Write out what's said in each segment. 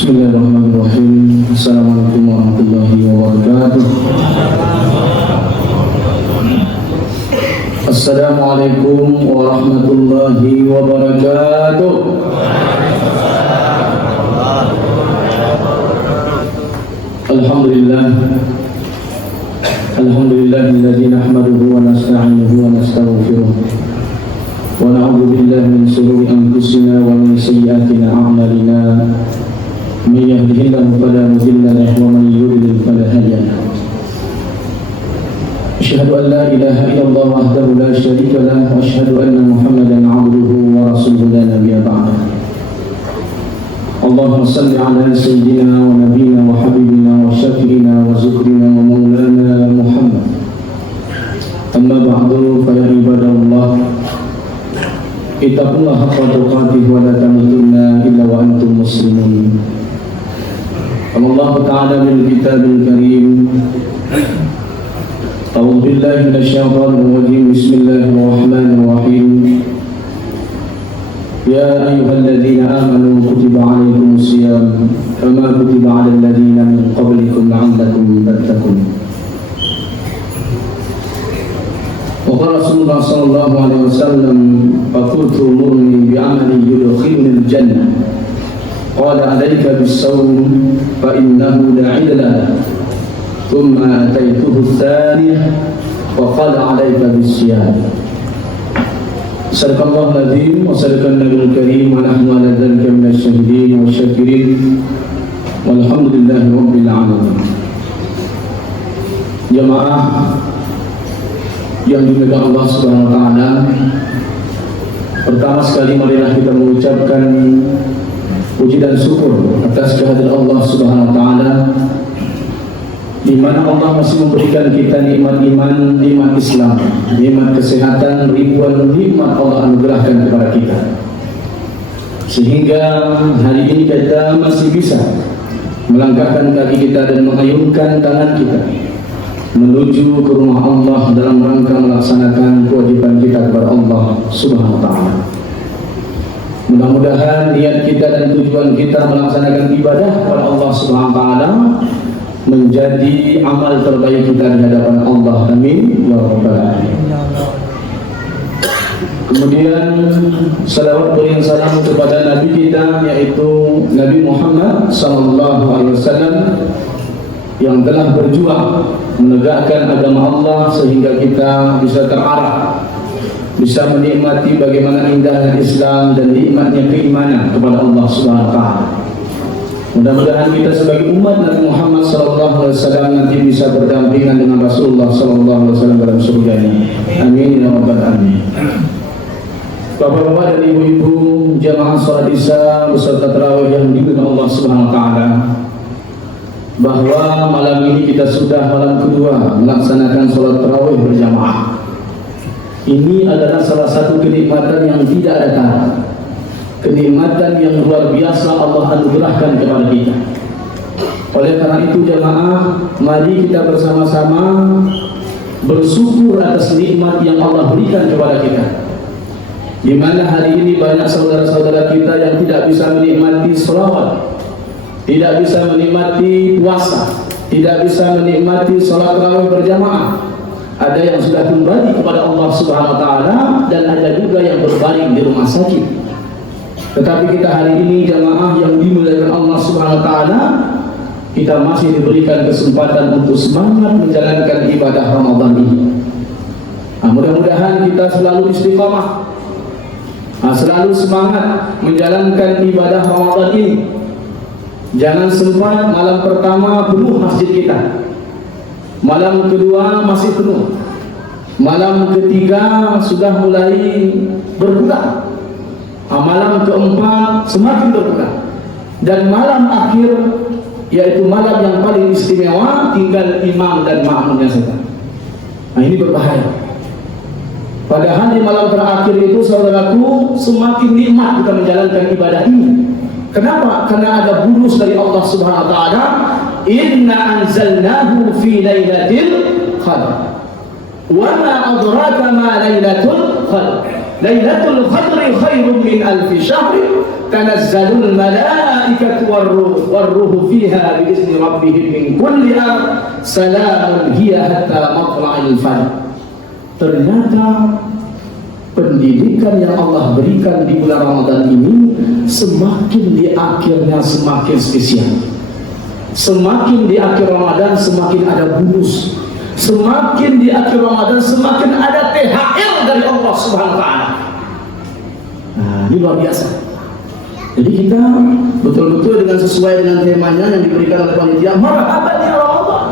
Bismillahirrahmanirrahim. Assalamualaikum warahmatullahi wabarakatuh. Assalamualaikum warahmatullahi wabarakatuh. Alhamdulillah. Alhamdulillahilladzi nahmaduhu wa nasta'inuhu wa nastaghfiruh. Wa na'udzu billahi min shururi anfusina wa min sayyiati a'malina. من يهده الله فلا مضل له ومن يضلل فلا هادي له. أشهد أن لا إله إلا الله وحده لا شريك له وأشهد أن محمدا عبده ورسوله لا نبي بعده. اللهم صل على سيدنا ونبينا وحبيبنا وشفيعنا وذكرنا ومولانا محمد. أما بعد فيا عباد الله اتقوا الله حق تقاته ولا تموتن إلا وأنتم مسلمون. Allah Ta'ala bil Kitabil Karim. A'udzu billahi minasyaitonir rajim. Bismillahirrahmanirrahim. Ya ayyuhalladzina amanu kutiba 'alaikumus shiyam kama kutiba 'alal ladzina min qablikum la'allakum tattaqun. Wa qala Rasulullah sallallahu alaihi wasallam faqultu murni bi'amali yudkhilnil jannah. Qala alaika bis-sawm fa innahu la'idla. Thumma ataituhu ats-tsaniyah wa qala alaika bis-siyam. Sadaqallahu al-azim wa sadaqan nabiyul karim wa nahnu ala dzalika minasyahidin wa syakirin walhamdulillahi rabbil alamin. Jamaah yang dimuliakan Allah Subhanahu wa taala, pertama sekali marilah kita mengucapkan puji dan syukur atas kehadiran Allah Subhanahu wa taala, di mana Allah masih memberikan kita nikmat iman, nikmat Islam, nikmat kesehatan, ribuan nikmat Allah anugerahkan kepada kita, sehingga hari ini kita masih bisa melangkahkan kaki kita dan mengayunkan tangan kita menuju ke rumah Allah dalam rangka melaksanakan kewajiban kita kepada Allah Subhanahu wa taala. Mudah-mudahan niat kita dan tujuan kita melaksanakan ibadah kepada Allah Subhanahu wa taala menjadi amal terbaik kita di hadapan Allah. Amin ya rabbal alamin. Kemudian salawat beriring salam kepada Nabi kita, yaitu Nabi Muhammad sallallahu alaihi wasallam, yang telah berjuang menegakkan agama Allah sehingga kita bisa terarah, bisa menikmati bagaimana indahnya Islam dan nikmatnya keimanan kepada Allah Subhanahu wa taala. Mudah-mudahan kita sebagai umat Nabi Muhammad sallallahu alaihi wasallam nanti bisa berdampingan dengan Rasulullah sallallahu alaihi wasallam dalam surganya. Amin ya rabbal alamin. Bapak-bapak dan ibu-ibu jamaah salat Isya beserta tarawih yang dimuliakan Allah Subhanahu wa taala, bahwa malam ini kita sudah malam kedua melaksanakan salat tarawih berjamaah. Ini adalah salah satu kenikmatan yang tidak ada tara, kenikmatan yang luar biasa Allah anugerahkan kepada kita. Oleh karena itu jamaah, mari kita bersama-sama bersyukur atas nikmat yang Allah berikan kepada kita, di mana hari ini banyak saudara-saudara kita yang tidak bisa menikmati sholawat, tidak bisa menikmati puasa, tidak bisa menikmati salat tarawih berjamaah. Ada yang sudah kembali kepada Allah Subhanahu wa taala dan ada juga yang berbaring di rumah sakit. Tetapi kita hari ini jamaah yang dimuliakan Allah Subhanahu wa taala, kita masih diberikan kesempatan untuk semangat menjalankan ibadah Ramadan ini. Mudah-mudahan kita selalu istiqamah, selalu semangat menjalankan ibadah Ramadan ini. Jangan sempat malam pertama penuh masjid kita, malam kedua masih penuh, malam ketiga sudah mulai berkurang, malam keempat semakin berkurang, dan malam akhir, yaitu malam yang paling istimewa, tinggal imam dan makmumnya saja. Ini berbahaya. Padahal di malam terakhir itu saudaraku semakin nikmat kita menjalankan ibadah ini. Kenapa? Karena ada bonus dari Allah Subhanahu wa taala. Inna anzalnahu fi lailatul qadar. Wa ma adraka ma lailatul qadar. Lailatul Qadri khairum min alfi syahr, tanazzalul malaikatu warruhu fiha biizni rabbihim min kulli amr, salamun hiya hatta matla'il fajr. Ternyata pendidikan yang Allah berikan di bulan Ramadan ini semakin di akhirnya semakin spesial. Semakin di akhir Ramadan semakin ada bonus. Semakin di akhir Ramadan semakin ada THR dari Allah Subhanahu wa taala. Nah, ini luar biasa. Jadi kita betul-betul dengan sesuai dengan temanya yang diberikan oleh panitia, marhaban ya Ramadan.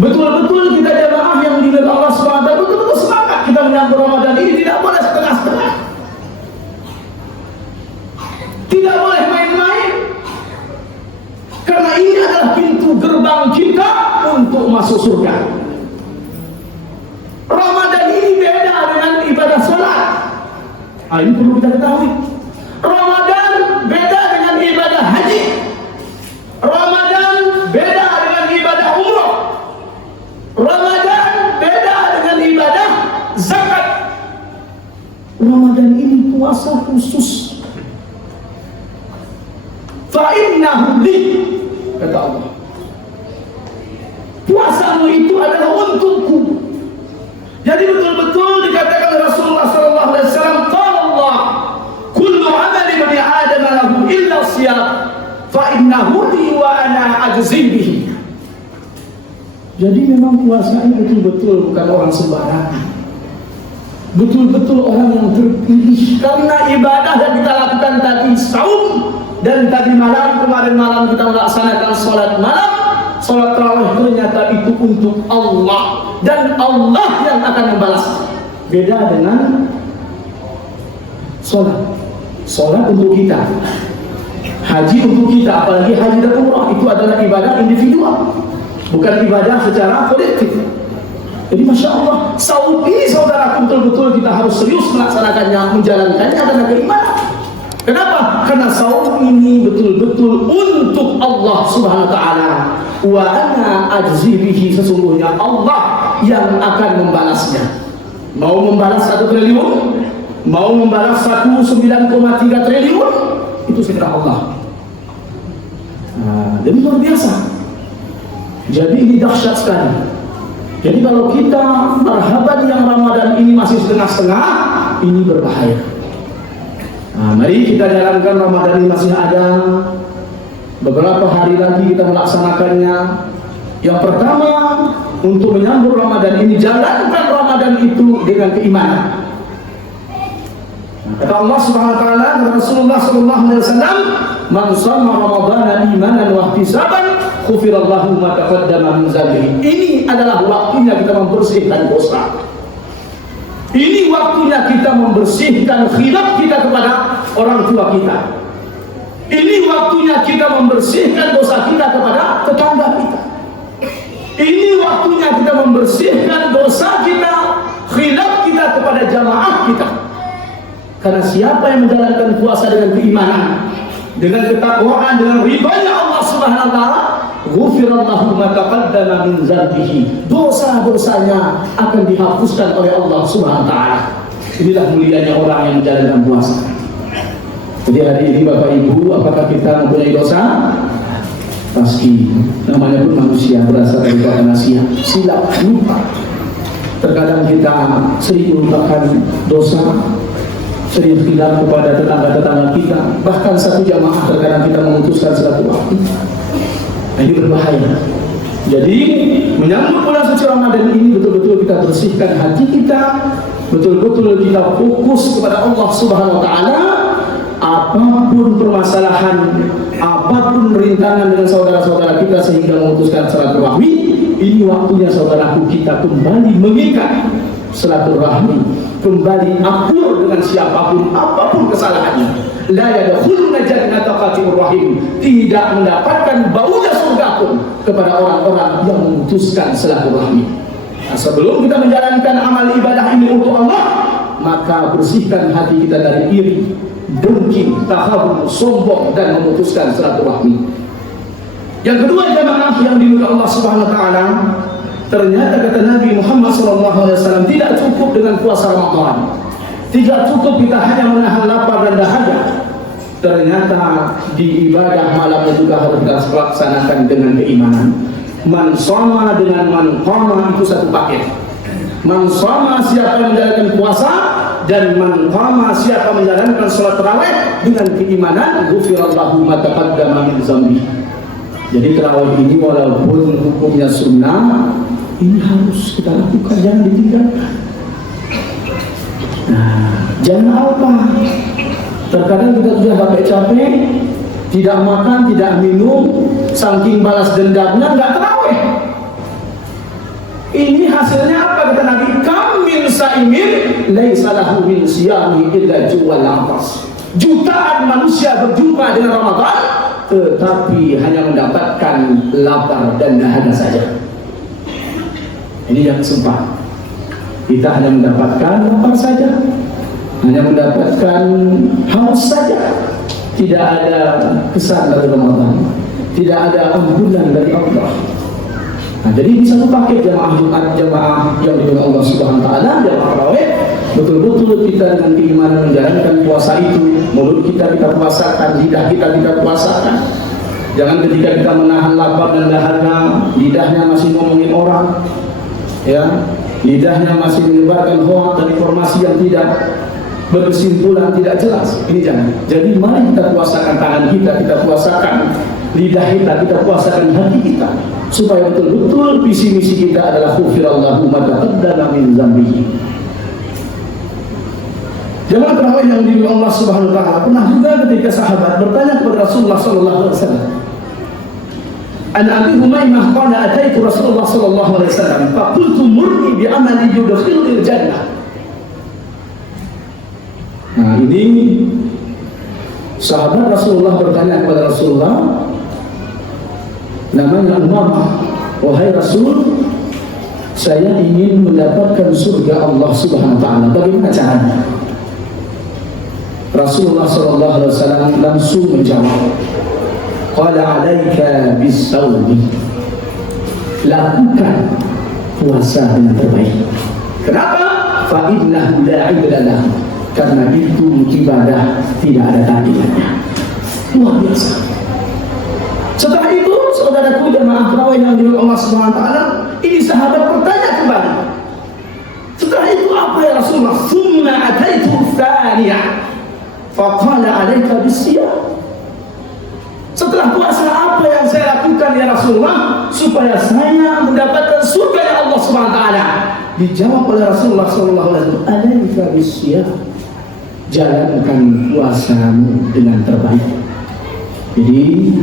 Betul-betul kita jamaah yang dimuliakan Allah Subhanahu wa taala, betul-betul semangat kita menyambut Ramadan ini, tidak boleh setengah-setengah. Tidak boleh main-main. Karena ini adalah pintu gerbang kita untuk masuk surga. Ramadan ini beda dengan ibadah salat. Ini perlu kita ketahui. Ramadan beda dengan ibadah haji. Ramadan beda dengan ibadah umrah. Ramadan beda dengan ibadah zakat. Ramadan ini puasa khusus. Fa'innahu li, kata Allah. Puasamu itu adalah untukku. Jadi betul-betul dikatakan Rasulullah sallallahu alaihi wasallam, qala Allah, kullu 'amali bani Adam lahu illa shiyam, fa'innahu li wa ana ajzi bihi. Jadi memang puasa ini betul-betul bukan orang sembarangan. Betul-betul orang yang terpilih, karena ibadah yang kita lakukan tadi saum, dan tadi malam, kemarin malam kita melaksanakan sholat malam, sholat tarawih, ternyata itu untuk Allah dan Allah yang akan membalas. Beda dengan sholat untuk kita, haji untuk kita, apalagi haji dan umrah itu adalah ibadah individual, bukan ibadah secara kolektif. Jadi Masya Allah, saum ini saudara betul-betul kita harus serius melaksanakannya, menjalankannya karena keimanan. Kenapa? Karena saum ini betul-betul untuk Allah Subhanahu wa taala. Wa ana ajzi bihi, sesungguhnya Allah yang akan membalasnya. Mau membalas 1 triliun, mau membalas 9,3 triliun, itu segera Allah. Jadi luar biasa. Jadi ini dahsyat sekali. Jadi kalau kita marhaban yang Ramadan ini masih setengah-setengah, ini berbahaya. Mari kita jalankan Ramadan ini, masih ada beberapa hari lagi kita melaksanakannya. Yang pertama, untuk menyambut Ramadan ini, jalankan Ramadan itu dengan keimanan. Kata Allah Subhanahu wa taala, Rasulullah sallallahu alaihi wasallam, "Man shama Ramadhana imanan wa ihtisaban, ghufirallahu ma taqaddama min dzambihi." Ini adalah waktunya kita membersihkan dosa. Ini waktunya kita membersihkan khilaf kita kepada orang tua kita. Ini waktunya kita membersihkan dosa kita kepada tetangga kita. Ini waktunya kita membersihkan dosa kita, khilaf kita kepada jamaah kita. Karena siapa yang menjalankan puasa dengan keimanan, dengan ketakwaan, dengan ridhonya Allah Subhanahu wa taala, ghufirallahu ma taqaddama min dzambihi, dosa-dosanya akan dihapuskan oleh Allah Subhanahu wa taala. Inilah mulianya orang yang menjalankan puasa. Jadi hari ini Bapak Ibu, apakah kita mempunyai dosa? Pasti, namanya pun manusia, berasal dari kata nasihat, silap, lupa. Terkadang kita sering melupakan dosa, sering hilang kepada tetangga-tetangga kita, bahkan satu jamaah terkadang kita memutuskan silaturahmi. Ini berbahaya. Jadi menyambut bulan suci Ramadan ini betul-betul kita bersihkan hati kita, betul-betul kita fokus kepada Allah Subhanahu wa taala. Apapun permasalahan, apapun rintangan dengan saudara-saudara kita sehingga memutuskan silaturahmi, ini waktunya saudaraku kita kembali mengikat silaturahmi, kembali akur dengan siapapun, apapun kesalahannya. La yadkhuluna jannata qatimur rahim, tidak mendapatkan baunya surga pun kepada orang-orang yang memutuskan silaturahmi. Nah, sebelum kita menjalankan amal ibadah ini untuk Allah, maka bersihkan hati kita dari iri, dengki, takabur, sombong, dan memutuskan silaturahmi. Yang kedua, jamaah yang dimuliakan Allah Subhanahu wa taala, ternyata kata Nabi Muhammad SAW tidak cukup dengan puasa Ramadan. Tidak cukup kita hanya menahan lapar dan dahaga. Ternyata di ibadah malamnya juga harus kita laksanakan dengan keimanan. Man shoma dengan man qama itu satu paket. Man shoma siapa yang menjalankan puasa, dan man qama siapa menjalankan salat tarawih dengan keimanan, ghufirallahu ma taqaddama min dzambi. Jadi tarawih ini walaupun hukumnya sunnah, ini harus kita lakukan, jangan ditinggalkan. Nah, jangan apa? Terkadang kita sudah capek-capek, tidak makan, tidak minum, saking balas dendamnya nggak tarawih. Ini hasilnya apa kata Nabi? Kam min saimin laisa lahu min siyami illa juwal nafas. Jutaan manusia berjumpa dengan Ramadan, tetapi hanya mendapatkan lapar dan dahaga saja. Ini yang sempat. Kita hanya mendapatkan lapar saja, hanya mendapatkan haus saja. Tidak ada kesan dari Ramadan, tidak ada ampunan dari Allah. Nah, jadi di satu paket jamaah Jumat, jamaah yang dimuliakan Allah Subhanahu wa taala, jamaah tarawih, betul-betul kita dengan keimanan menjalankan puasa itu. Mulut kita puasakan, lidah kita puasakan. Jangan ketika kita menahan lapar dan dahaga, lidahnya masih ngomongin orang, ya, lidahnya masih menyebarkan hoax dan informasi yang tidak berkesimpulan, tidak jelas. Ini jangan. Jadi mari kita puasakan tangan kita puasakan lidah kita puasakan hati kita, supaya betul-betul visi misi kita adalah ghufirallahu ma taqaddama min dzambihi. Jemaah tarawih yang dimuliakan Allah Subhanahu wa taala, pernah juga ketika sahabat bertanya kepada Rasulullah sallallahu alaihi wasallam, an Abi Humaymah qala ataitu Rasulullah sallallahu alaihi wasallam fa qultu murni bi amali yudkhilul jannah. Nah, ini sahabat Rasulullah bertanya kepada Rasulullah, namanya Umamah, wahai Rasul, saya ingin mendapatkan surga Allah Subhanahu wa taala, bagaimana caranya? Rasulullah sallallahu alaihi wasallam langsung menjawab, qala 'alaika bis-sawmi, lakukan puasa dengan terbaik. Kenapa? Fa innahu la 'idla lahu, karena itu ibadah tidak ada tandingannya. Luar biasa. Setelah itu, saudaraku jemaah tarawih yang dimuliakan Allah Subhanahu wa taala, ini sahabat bertanya kembali. Setelah itu apa ya Rasulullah? Tsumma ataitu tsaniyah fa qala 'alaika bis-siyam. Setelah puasa apa yang saya lakukan ya Rasulullah supaya saya mendapatkan surga ya Allah Subhanahu wa taala? Dijawab oleh Rasulullah sallallahu alaihi wasallam, "Alaika bis-siyam." Jalankan puasamu dengan terbaik. Jadi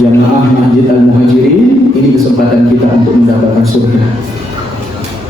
jamaah Masjid Al-Muhajirin, ini kesempatan kita untuk mendapatkan surga.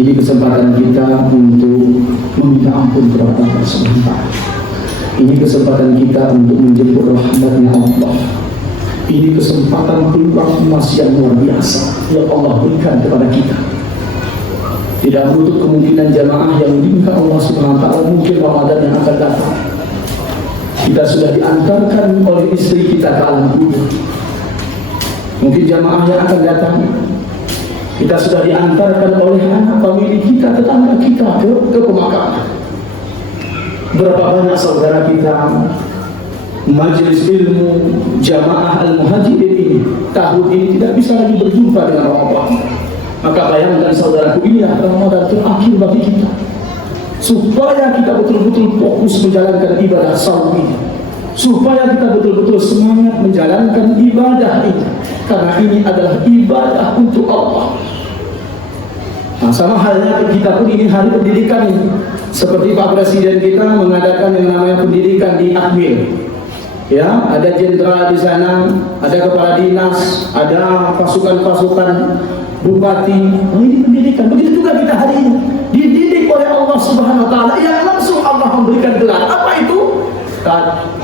Ini kesempatan kita untuk meminta ampun kepada Allah Subhanahu wa taala. Ini kesempatan kita untuk menjemput rahmatnya Allah. Ini kesempatan peluang emas yang luar biasa yang Allah berikan kepada kita. Tidak menutup kemungkinan jamaah yang diminta Allah Subhanahu wa taala mungkin Ramadan yang akan datang kita sudah diantarkan oleh istri kita ke alam kubur. Mungkin jamaah yang akan datang kita sudah diantarkan oleh anak famili kita, tetangga kita ke pemakaman. Berapa banyak saudara kita majelis ilmu jamaah Al-Muhajirin ini tahun ini tidak bisa lagi berjumpa dengan Ramadan. Maka bayangkan saudaraku, ini Ramadan terakhir bagi kita, supaya kita betul-betul fokus menjalankan ibadah saum ini, supaya kita betul-betul semangat menjalankan ibadah ini, karena ini adalah ibadah untuk Allah. Nah, sama halnya kita pun ini hari pendidikan ini, seperti Pak Presiden kita mengadakan yang namanya pendidikan di Akmil. Ya, ada jenderal di sana, ada kepala dinas, ada pasukan-pasukan bupati. Ini pendidikan. Begitu juga kita hari ini dididik oleh Allah Subhanahu wa taala yang langsung Allah memberikan gelar. Apa itu?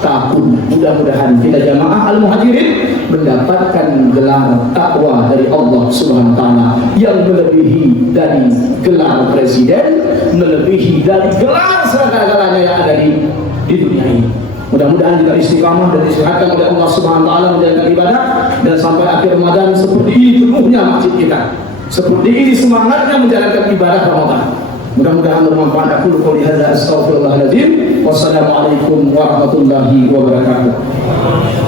Takun. Mudah-mudahan kita jamaah Al-Muhajirin mendapatkan gelar takwa dari Allah Subhanahu wa taala yang melebihi dari gelar presiden, melebihi dari gelar segala-galanya yang ada di dunia ini. Mudah-mudahan kita istiqamah dan disehatkan oleh Allah Subhanahu wa taala menjalankan ibadah, dan sampai akhir Ramadan seperti ini penuhnya masjid kita. Seperti ini semangatnya menjalankan ibadah Ramadan. Mudah-mudahan bermanfaat. Aku qouli hadza astaghfirullahaladzim. Wassalamualaikum warahmatullahi wabarakatuh.